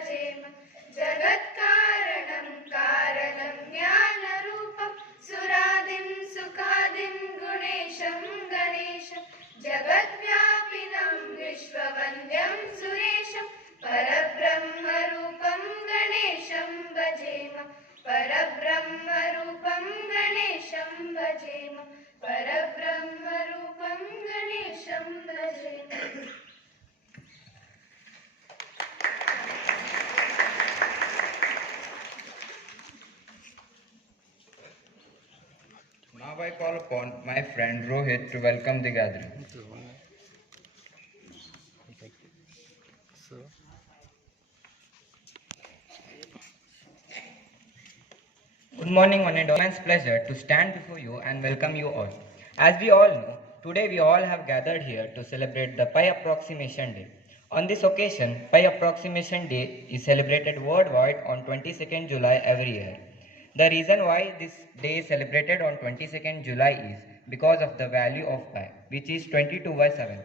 भजेम जगत्कारणं कारणं ज्ञानरूपं सुरादिं सुखादिं गुणेशं गणेशं जगद्व्यापिनं विश्ववन्द्यं सुरेशं परब्रह्मरूपं गणेशं भजेम परब्रह्मरूपं गणेशं भजेम परब्रह्मरूपं गणेशं भजेम. Now I call upon my friend Rohit to welcome the gathering. Good morning, one and all. It's a pleasure to stand before you and welcome you all. As we all know, today we all have gathered here to celebrate the Pi-Approximation Day. On this occasion, Pi-Approximation Day is celebrated worldwide on 22nd July every year. The reason why this day is celebrated on 22nd July is because of the value of pi, which is 22/7.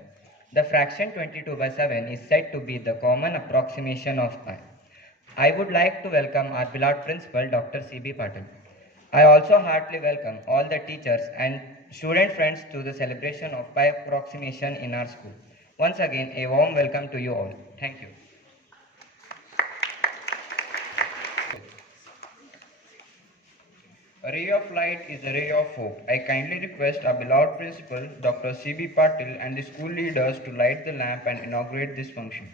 The fraction 22/7 is said to be the common approximation of pi. I would like to welcome our beloved principal, Dr. C.B. Patil. I also heartily welcome all the teachers and student friends to the celebration of pi approximation in our school. Once again, a warm welcome to you all. Thank you. A ray of light is a ray of hope. I kindly request our beloved principal, Dr. C.B. Patil, and the school leaders to light the lamp and inaugurate this function.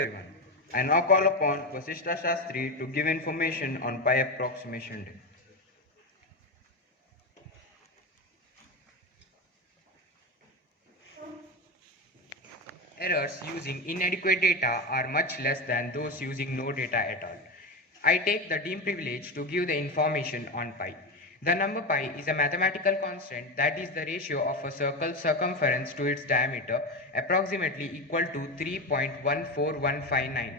Everyone. I now call upon Vasishtha Shastri to give information on Pi Approximation Day. Errors using inadequate data are much less than those using no data at all. I take the dim privilege to give the information on pi. The number pi is a mathematical constant that is the ratio of a circle's circumference to its diameter, approximately equal to 3.14159.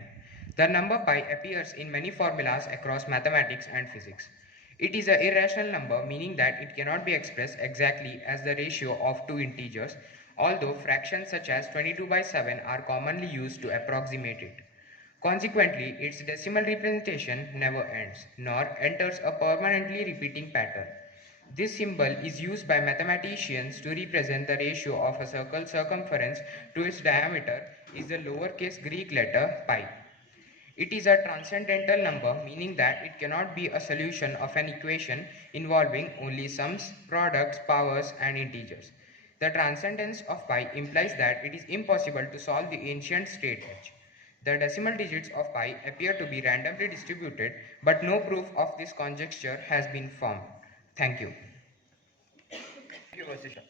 The number pi appears in many formulas across mathematics and physics. It is an irrational number, meaning that it cannot be expressed exactly as the ratio of two integers, although fractions such as 22/7 are commonly used to approximate it. Consequently, its decimal representation never ends, nor enters a permanently repeating pattern. This symbol is used by mathematicians to represent the ratio of a circle's circumference to its diameter is the lowercase Greek letter pi. It is a transcendental number, meaning that it cannot be a solution of an equation involving only sums, products, powers, and integers. The transcendence of pi implies that it is impossible to solve the ancient straight edge. The decimal digits of pi appear to be randomly distributed, but no proof of this conjecture has been found. Thank you. Thank you, Vasisha.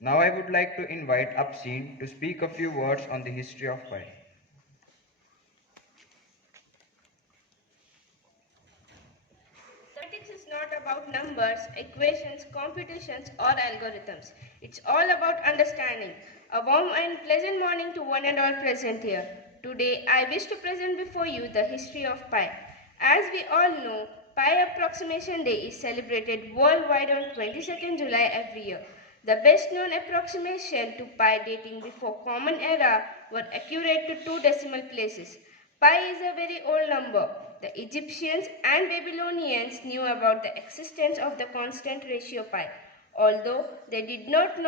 Now I would like to invite Upseen to speak a few words on the history of pi. Mathematics is not about numbers, equations, computations, or algorithms. It's all about understanding. A warm and pleasant morning to one and all present here. Today, I wish to present before you the history of pi. As we all know, Pi Approximation Day is celebrated worldwide on 22nd July every year. The best known approximation to pi dating before Common Era were accurate to 2 decimal places. Pi is a very old number. The Egyptians and Babylonians knew about the existence of the constant ratio pi, although they did not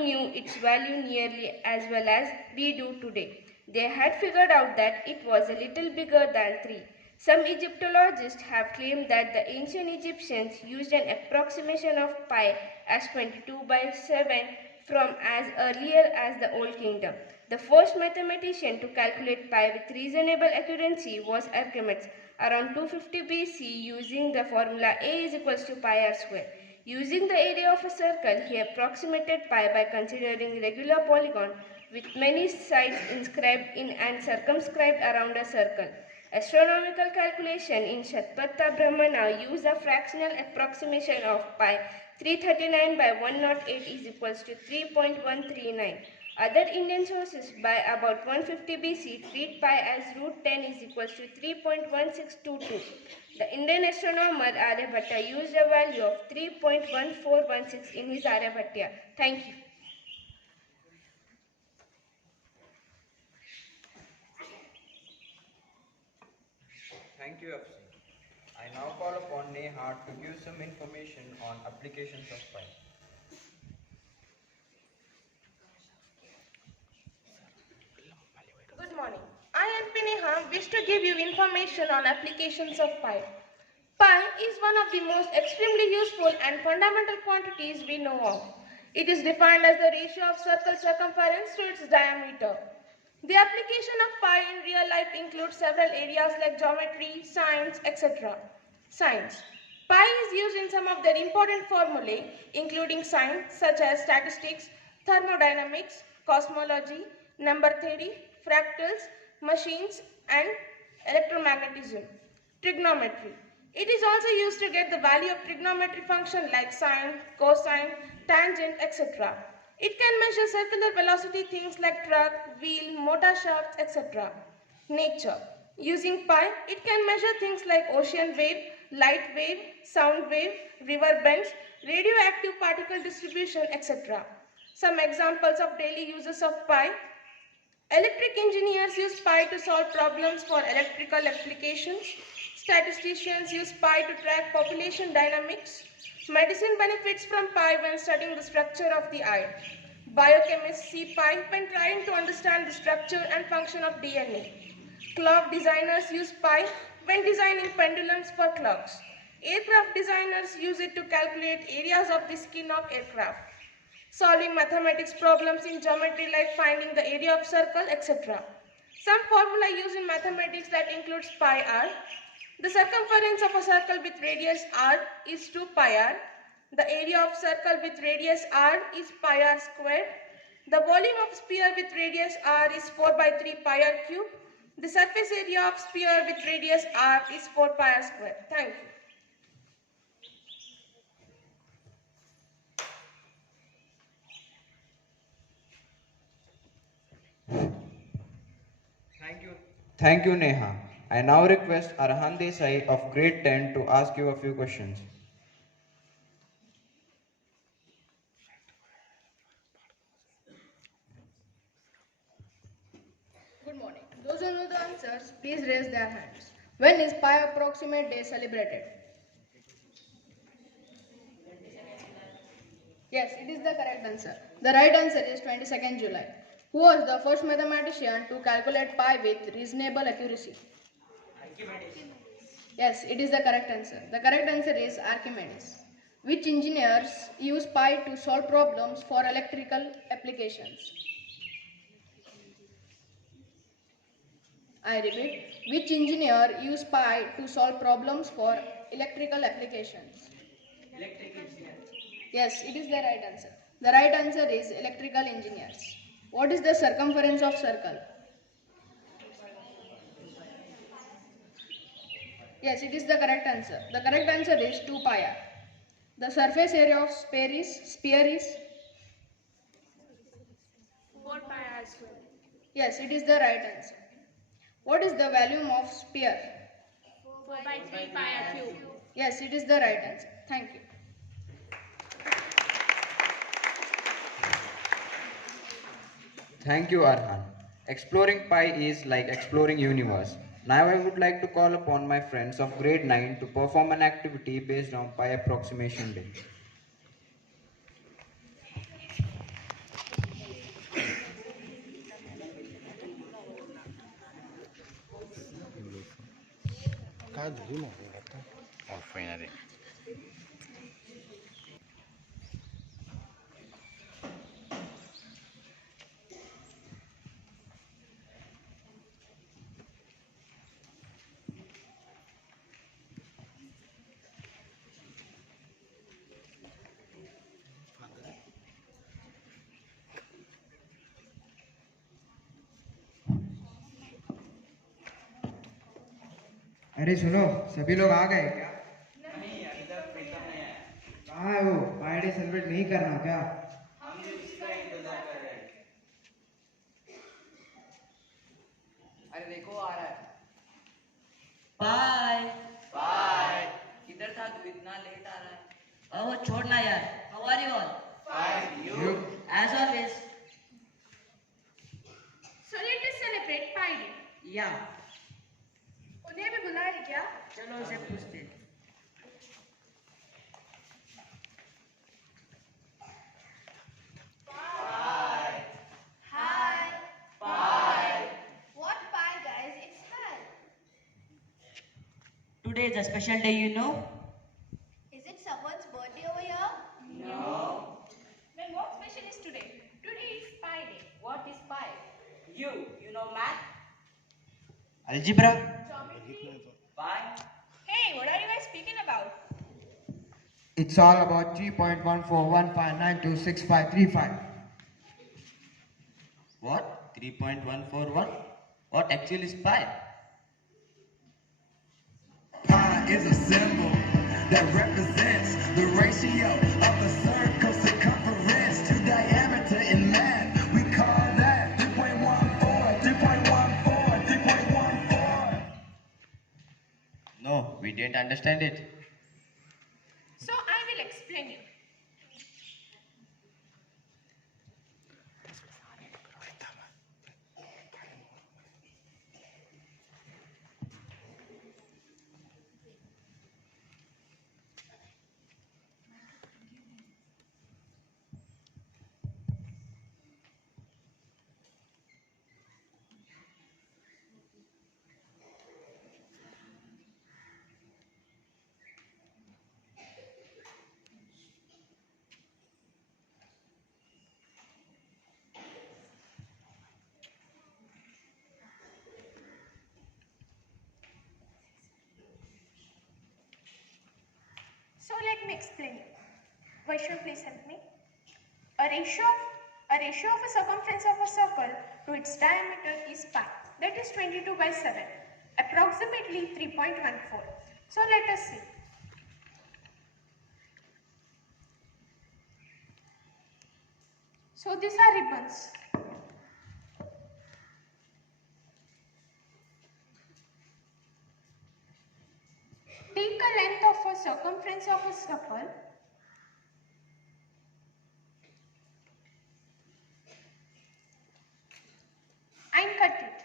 knew its value nearly as well as we do today. They had figured out that it was a little bigger than 3. Some Egyptologists have claimed that the ancient Egyptians used an approximation of pi as 22/7 from as earlier as the Old Kingdom. The first mathematician to calculate pi with reasonable accuracy was Archimedes around 250 BC using the formula A is equals to pi r square. Using the area of a circle, he approximated pi by considering regular polygon with many sides inscribed in and circumscribed around a circle. Astronomical calculation in Shatpatta Brahmana use a fractional approximation of pi 339 by 108 is equals to 3.139. Other Indian sources by about 150 BC treat pi as root 10 is equals to 3.1622. The Indian astronomer Aryabhatta used a value of 3.1416 in his Aryabhatta. Thank you. Thank you, FC. I now call upon Neha to give some information on applications of Pi. Good morning. I am Neha wish to give you information on applications of pi. Pi is one of the most extremely useful and fundamental quantities we know of. It is defined as the ratio of circle circumference to its diameter. The application of pi in real life includes several areas like geometry, science, etc. Science. Pi is used in some of their important formulae, including science such as statistics, thermodynamics, cosmology, number theory, fractals, machines, and electromagnetism. Trigonometry. It is also used to get the value of trigonometry function like sine, cosine, tangent, etc. It can measure circular velocity things like truck, wheel, motor shafts, etc. Nature. Using pi, it can measure things like ocean wave, light wave, sound wave, river bends, radioactive particle distribution, etc. Some examples of daily uses of pi. Electric engineers use pi to solve problems for electrical applications. Statisticians use pi to track population dynamics. Medicine benefits from pi when studying the structure of the eye. Biochemists see pi when trying to understand the structure and function of DNA. Clock designers use pi when designing pendulums for clocks. Aircraft designers use it to calculate areas of the skin of aircraft. Solving mathematics problems in geometry like finding the area of circle, etc. Some formula used in mathematics that includes pi r. The circumference of a circle with radius r is 2 pi r. The area of circle with radius r is pi r squared. The volume of sphere with radius r is 4 by 3 pi r cube. The surface area of sphere with radius r is 4 pi r squared. Thank you. Thank you, Neha. I now request Arhan Desai of grade 10 to ask you a few questions. Good morning. Those who know the answers, please raise their hands. When is Pi-Approximate Day celebrated? Yes, it is the correct answer. The right answer is 22nd July. Who was the first mathematician to calculate pi with reasonable accuracy? Yes, it is the correct answer. The correct answer is Archimedes. Which engineers use pi to solve problems for electrical applications? I repeat, which engineer use pi to solve problems for electrical applications? Yes, it is the right answer. The right answer is electrical engineers. What is the circumference of circle? Yes, it is the correct answer. The correct answer is 2 pi r. The surface area of sphere is 4 pi r squared. Yes, it is the right answer. What is the volume of sphere? 4 by 3 pi r cube. Yes, it is the right answer. Thank you. Thank you, Arhan. Exploring pi is like exploring universe. Now I would like to call upon my friends of grade 9 to perform an activity based on pi approximation day. Finally. अरे सुनो, सभी लोग आ गए क्या? नहीं, अभी तक प्रीतम नहीं आया। कहाँ है वो? पाई डे सेलिब्रेट नहीं करना क्या? हम उसका इंतजार कर रहे हैं। अरे देखो आ रहा है। Bye Bye. किधर था तू? इतना लेट आ रहा है। ओह छोड़ना यार। How are you all? Fine. You. As always. So let us celebrate Pi Day. या उन्हें भी बुलाए क्या? चलो उसे पूछते हैं। Hi. Bye. What pie, guys? It's hi. Today is a special day, you know. Is it someone's birthday over here? Then what special is today? Today is Pi Day. What is pi? You know math? Algebra? Pi? Hey, what are you guys speaking about? It's all about 3.14159265535. What? 3.141? What actually is pi? Pi is a symbol that represents the ratio of a circle's circumference to diameter in math. We call that 3.14, 3.14, 3.14. No, we didn't understand it. So I will explain you. So let me explain you. Vaishnu, please help me. A ratio of a circumference of a circle to its diameter is pi. That is 22/7, approximately 3.14. So let us see. So these are ribbons. Take a length of a circumference of a circle and cut it.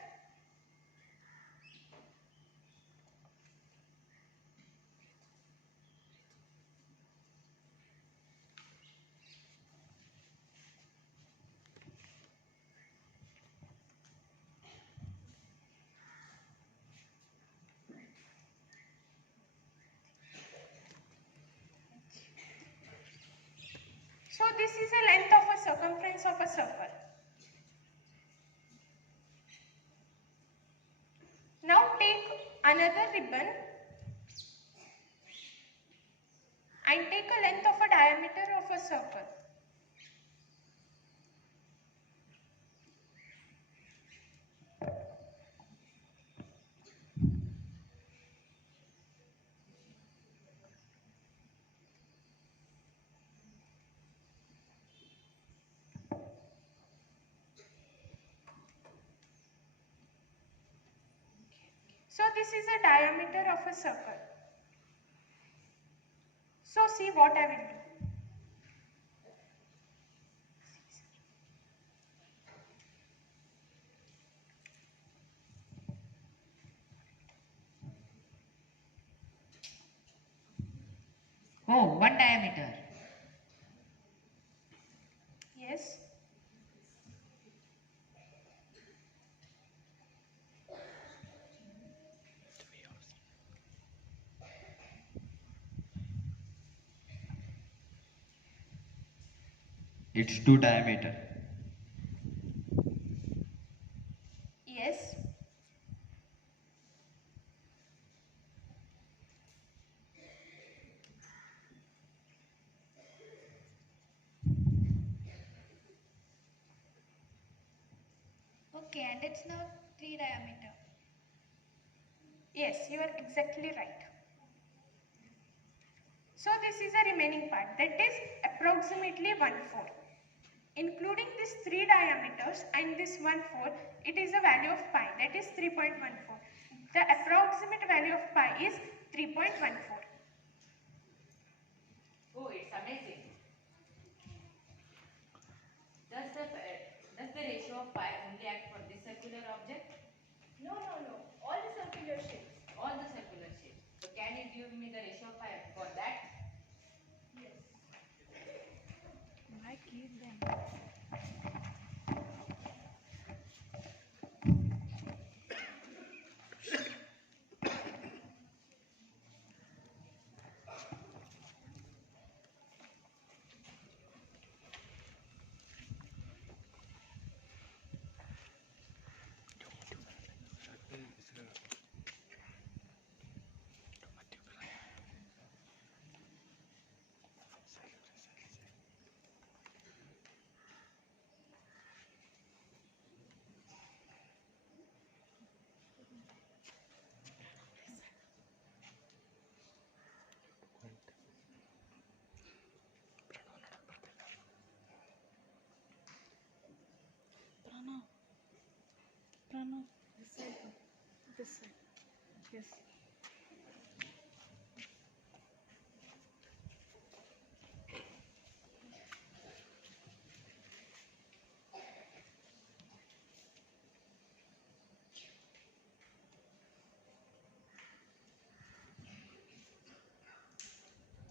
So this is the length of a circumference of a circle. Now take another ribbon and take a length of a diameter of a circle. So this is a diameter of a circle. So see what I will do. Oh, one diameter. Yes. It's 2 diameter. Yes. Okay, and it's now 3 diameter. Yes, you are exactly right. So this is a remaining part, that is approximately 1/4. Including these 3 diameters and this 1/4, it is a value of pi, that is 3.14. The approximate value of pi is 3.14. Oh, it's amazing. Does the ratio of pi only act for this circular object? No. All the circular shapes. All the circular shapes. So can you give me the ratio of pi for that?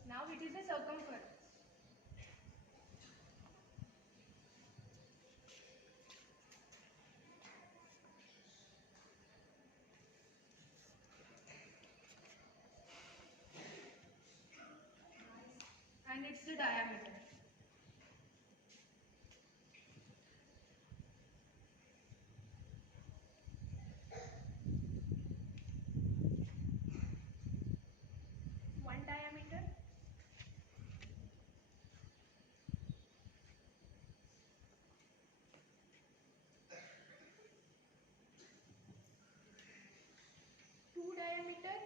Now it is a circumference. And it's the diameter. One diameter. Two diameter.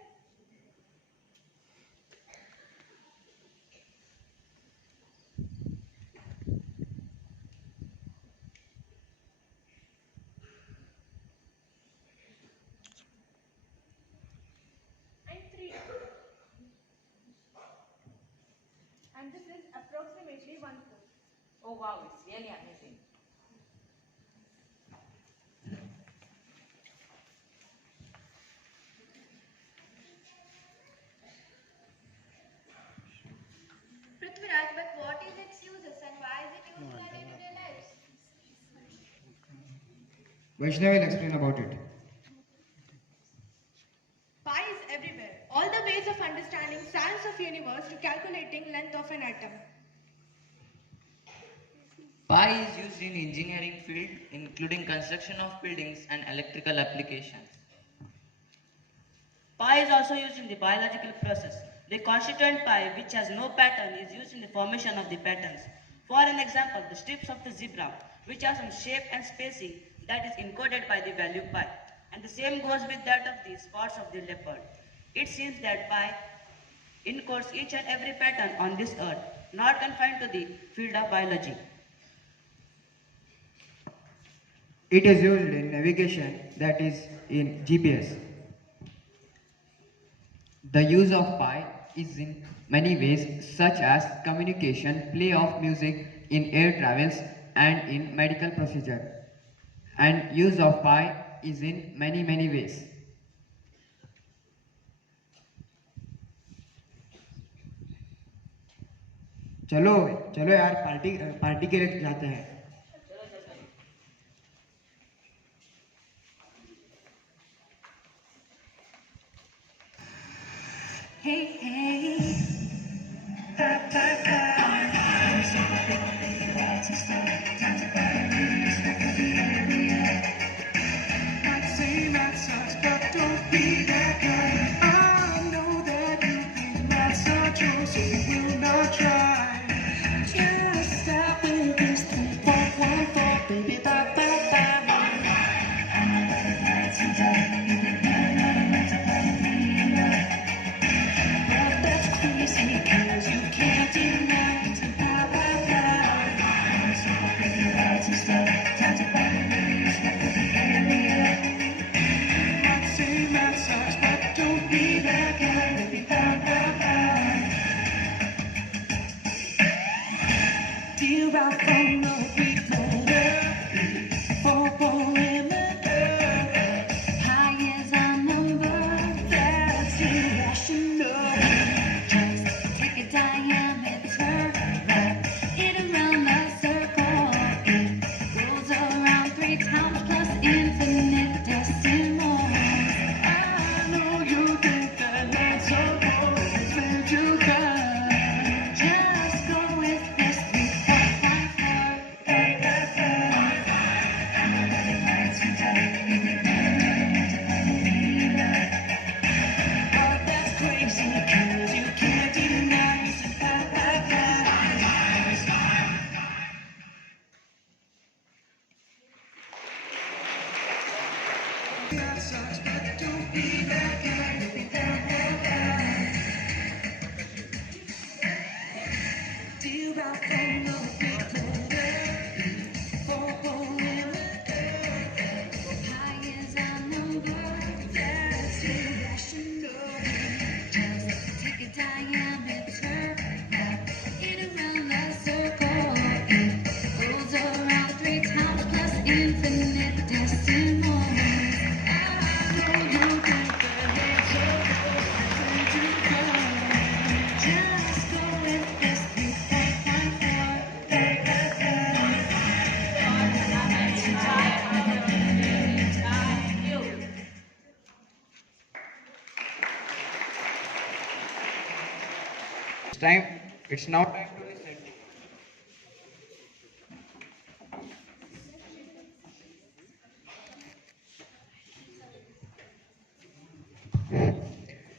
And 3. And this is approximately 1/4. Oh wow, it's really amazing. Prithviraj, but what is its uses and why is it used in our day-to-day lives? Vaishnavi will explain about it. Pi is everywhere. All the ways of understanding science of universe to calculating length of an atom. Pi is used in engineering field, including construction of buildings and electrical applications. Pi is also used in the biological process. The constituent pi, which has no pattern, is used in the formation of the patterns. For an example, the strips of the zebra, which have some shape and spacing that is encoded by the value pi. And the same goes with that of the spots of the leopard. It seems that pi encodes each and every pattern on this earth, not confined to the field of biology. It is used in navigation, that is in GPS. The use of pi is in many ways, such as communication, play of music in air travels and in medical procedure. And use of pi is in many ways. चलो चलो यार party के लिए जाते हैं. Hey, hey, da, da, da. Not saying that sucks, but don't be that guy. I know that you think that's not true, so you will not try. Just stop with this 3.14, baby, da, da, da. It's now time to listen.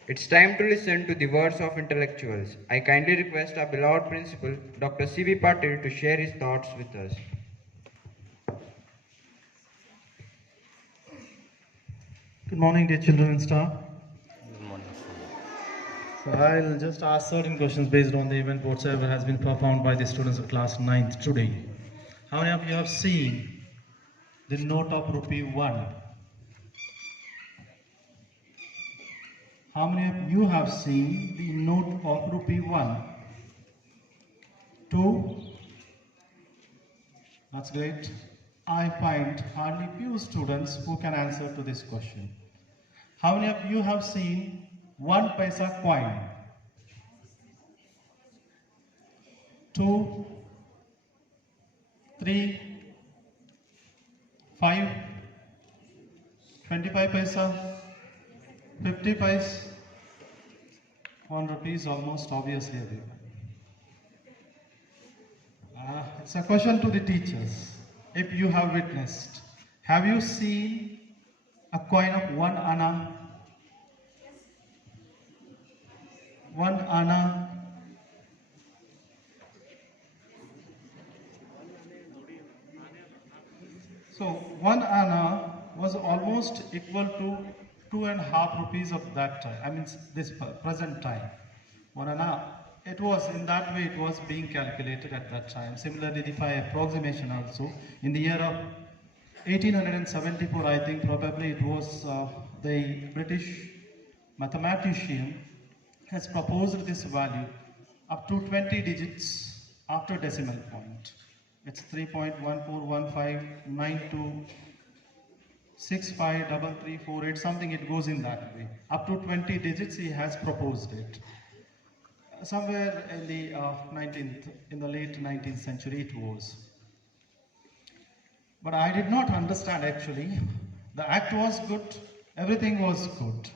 It's time to listen to the words of intellectuals. I kindly request our beloved principal, Dr. C.V. Patil, to share his thoughts with us. Good morning, dear children and staff. Good morning. So I'll just ask certain questions based on the event whatsoever has been performed by the students of class 9th today. How many of you have seen the note of rupee 1? How many of you have seen the note of rupee 1? 2? That's great. I find hardly few students who can answer to this question. How many of you have seen 1 paisa coin? 2, 3, 5, 25 paisa, 50 paise, 1 rupee is almost obviously everywhere. It's a question to the teachers. If you have witnessed, have you seen a coin of 1 anna? 1 anna. So 1 anna was almost equal to 2.5 rupees of that time. I mean this present time. 1 anna. It was in that way it was being calculated at that time. Similarly, the Pi-Approximation also in the year of 1874, I think probably it was the British mathematician has proposed this value up to 20 digits after decimal point. It's 3.141592653348, something it goes in that way. Up to 20 digits he has proposed it. Somewhere in the late 19th century it was. But I did not understand actually. The act was good, everything was good.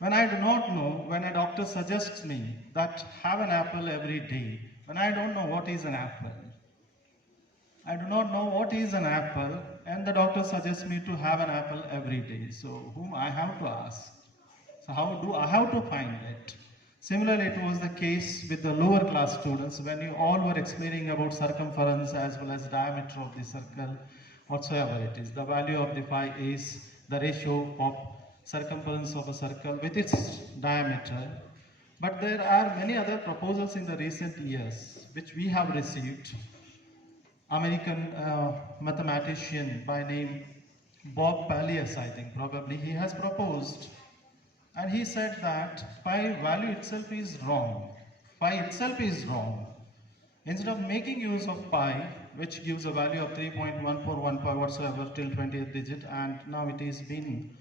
When I do not know, when a doctor suggests me that have an apple every day, when I don't know what is an apple, I do not know what is an apple, and the doctor suggests me to have an apple every day. So whom I have to ask? So how do I have to find it? Similarly, it was the case with the lower class students when you all were explaining about circumference as well as diameter of the circle, whatsoever it is. The value of the pi is the ratio of circumference of a circle with its diameter. But there are many other proposals in the recent years which we have received. American mathematician by name Bob Pallias, I think probably, he has proposed, and he said that pi value itself is wrong. Pi itself is wrong. Instead of making use of pi, which gives a value of 3.1415 whatsoever till 20th digit, and now it is being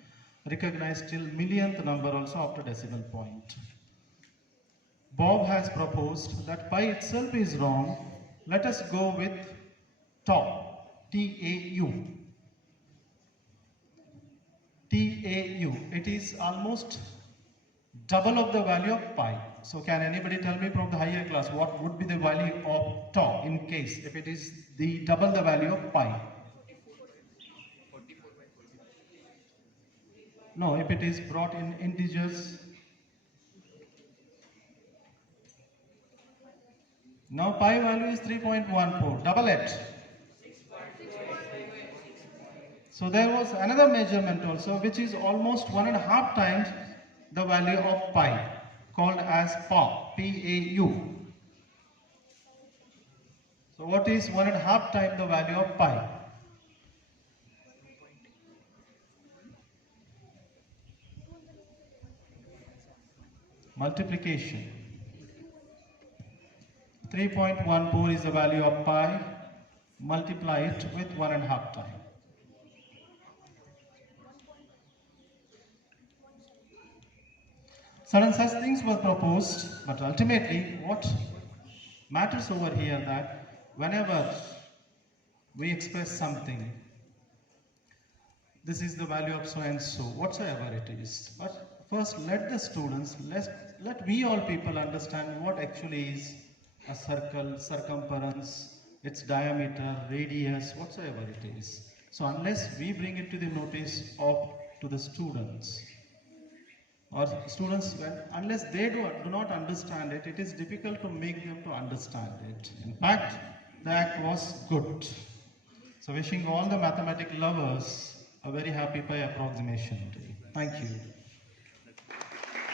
recognized till millionth number also after decimal point. Bob has proposed that pi itself is wrong. Let us go with tau, T-A-U. T-A-U. It is almost double of the value of pi. So can anybody tell me from the higher class what would be the value of tau in case if it is the double the value of pi? No, if it is brought in integers. Now pi value is 3.14. Double it. So there was another measurement also, which is almost 1.5 times the value of pi, called as PAU, P-A-U. So what is 1.5 times the value of pi? Multiplication. 3.14 is the value of pi. Multiply it with 1.5 times. Certain such things were proposed, but ultimately what matters over here that whenever we express something, this is the value of so and so, whatsoever it is. But first let the students, let we all people understand what actually is a circle, circumference, its diameter, radius, whatsoever it is. So unless we bring it to the notice of to the students, or students, unless they do not understand it, it is difficult to make them to understand it. In fact, the act was good. So wishing all the mathematics lovers a very happy Pi-Approximation day. Thank you.